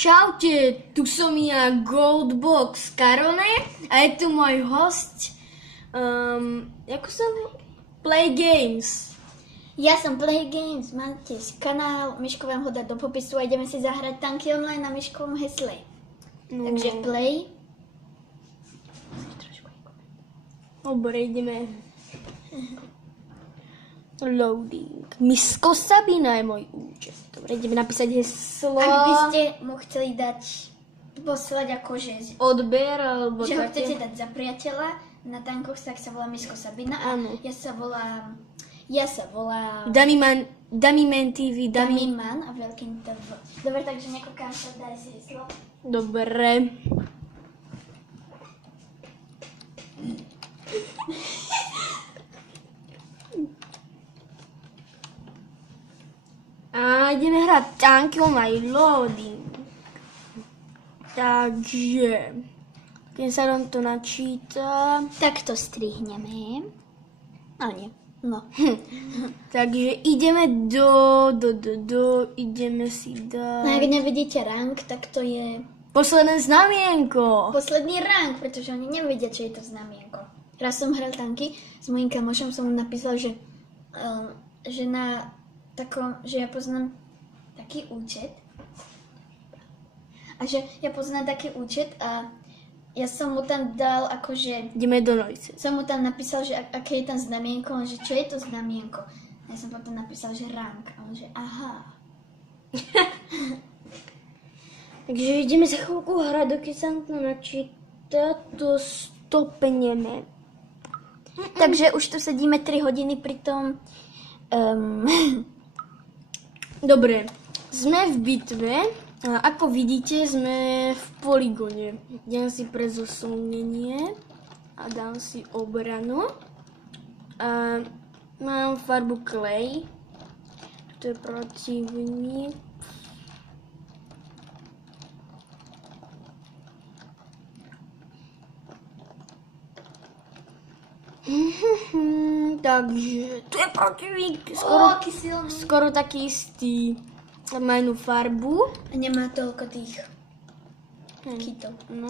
Čaute, tu som ja Goldbox Karone a je tu môj host, ako sa Play Games. Ja som Play Games, máte kanál, Miško vám ho dá do popisu a ideme si zahrať tanky online na Miškovom hesle. No. Takže play. Dobre, ideme. Loading. Misko Sabina je môj účet. Dobre, ideme napísať heslo. Ak by ste mu chceli dať, poslať akože Odber, alebo že ho také. chcete dať za priateľa na tankoch, tak sa volá Misko Sabina. Áno. Ja sa volám Damiman TV, Damiman a veľkým TV. Dobre, takže nekúkam sa, daj si heslo. Dobre. A ideme hrať tanky online loading. Takže, keď sa nám to načíta. Tak to strihneme. Ale nie. No. Takže ideme ideme si dať. No ak nevidíte rank, tak to je Posledné znamienko. posledný rank, pretože oni nevedia, čo je to znamienko. Raz som hral tanky s mojím kamošom, som mu napísal, že ja poznám taký účet a ja som mu tam dal akože, Ideme do Nojce. som mu tam napísal, že aké je tam znamienko, že čo je to znamienko. Ja som potom napísal, že rank a on že aha. Takže ideme za chvíľku hrať, dokiaľ sa nám to načíta, to stopneme. Takže už tu sedíme 3 hodiny pri tom. Dobre, sme v bitve. A ako vidíte, sme v poligóne. Idem si pre zosilnenie a dám si obranu. A mám farbu clay. To je protivník. Takže tu je protivník. Aký silný. Skoro taký istý. Má inú farbu. A nemá toľko tých kitov. No,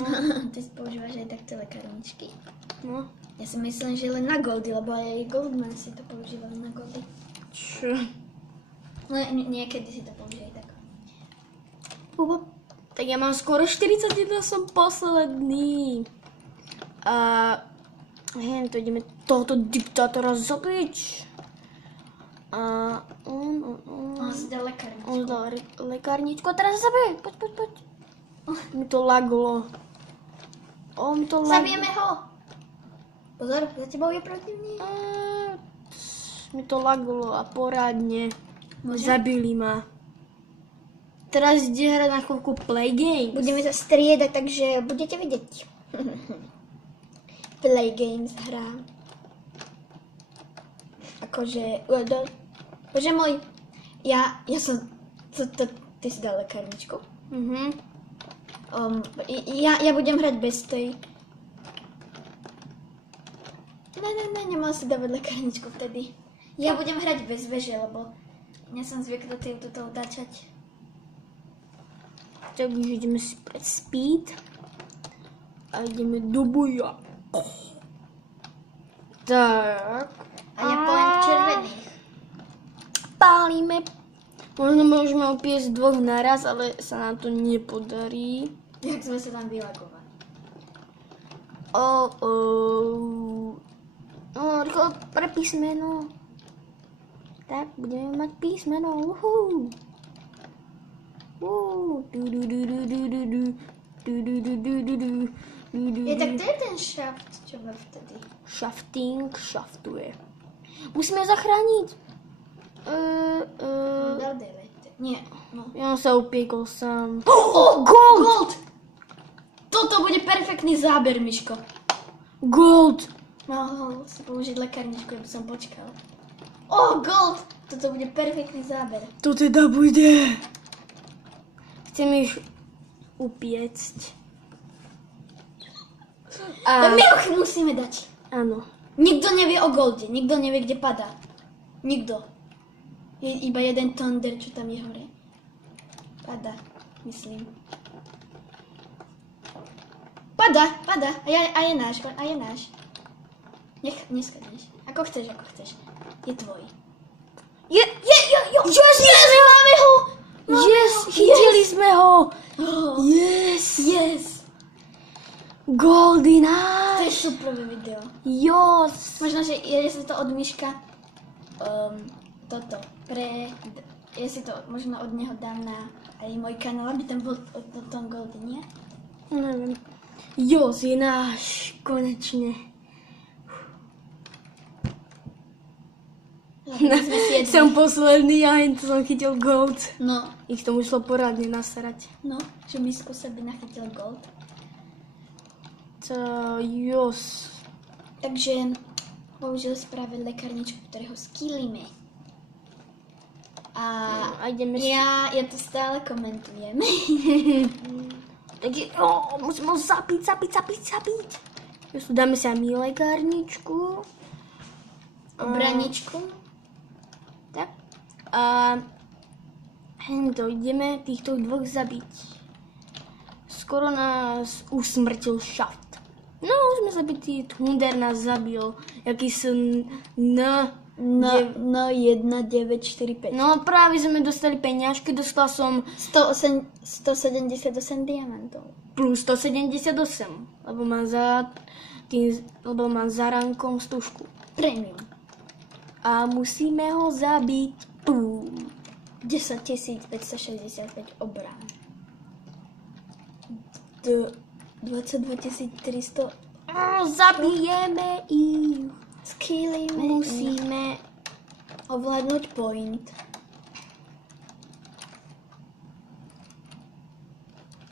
Ty si používaš aj takto lekárničky. no. Ja si myslím, že len na goldy, lebo aj Goldman si to používali na goldy. Čo? No niekedy si to používaj tak. Tak ja mám skoro 41, som posledný. A to ideme tohoto diktátora zabiť. A on si dal lekárničku. On dal lekárničku a teraz zabij. Poď. Mi to laglo. Zabijeme ho! Pozor, za tebou je protivník. Mi to laglo a poradne. Môžem? Zabili ma. Teraz ide hrať na chvíľku Play Games. Budeme sa striedať, takže budete vidieť. Play Games hrá. Akože, bože môj, ja som, ty si dal lekárničku. Ja budem hrať bez tej. Ne, nemal si dávať lekárničku vtedy. Ja budem hrať bez veže, lebo ja som zvyknutý toto utáčať. Takže ideme si pred speed a ideme do boja. Tak. A ja poviem červených. Pálime. Možno môžeme opiesť 2 naraz, ale sa nám to nepodarí. Jak sme sa tam vylagovali. Rýchlo pre písmeno. Tak, budeme mať písmeno. Uhú. Tak to je ten shaft, čo bol vtedy. Shafting shaftuje. Musíme zachrániť. Nie, no. Ja sa upiekol sám. Gold! Toto bude perfektný záber, Miško. Gold! Mohol si použiť lekárničku, aby som počkal. Gold! Toto bude perfektný záber. To teda bude. Chcem ich upiecť. A my ho musíme dať. Áno. Nikto nevie o golde, nikto nevie, kde padá. Nikto. Je iba jeden Thunder, čo tam je hore. Padá, myslím. Pada. A je náš. Neschodneš. Ako chceš. Je tvoj. Jo! Máme ho! Yes, chytili sme ho! Yes. Golden To je Ash! super video. Jos! Možno, že je si to od Myška ja si to možno od neho dám na aj môj kanál, aby tam bol o tom Golden, nie? Neviem. Jos je náš, konečne. Som posledný a jen som chytil gold. No, Ich to muselo poradne nasrať. že Myšku sa by nachytil gold. To jos. Takže použil práve lekárničku, ktorého skillíme. A ideme ja to stále komentujem. Takže, musíme ho zabiť. Just dáme sa mi lekárničku. Obraničku. Tak. A to ideme týchto dvoch zabiť. Skoro nás usmrtil Shaft. No, už sme zabití. Thunder nás zabil. Jaký som No 1, 9, 4, 5. No práve sme dostali peňažky, dostal som 178 diamantov. plus 178, lebo mám za rankom stužku. Premium. A musíme ho zabiť. Pum. 10 565 obrán. 22 300 Zabijeme ich. skillíme. Musíme ovládnuť point.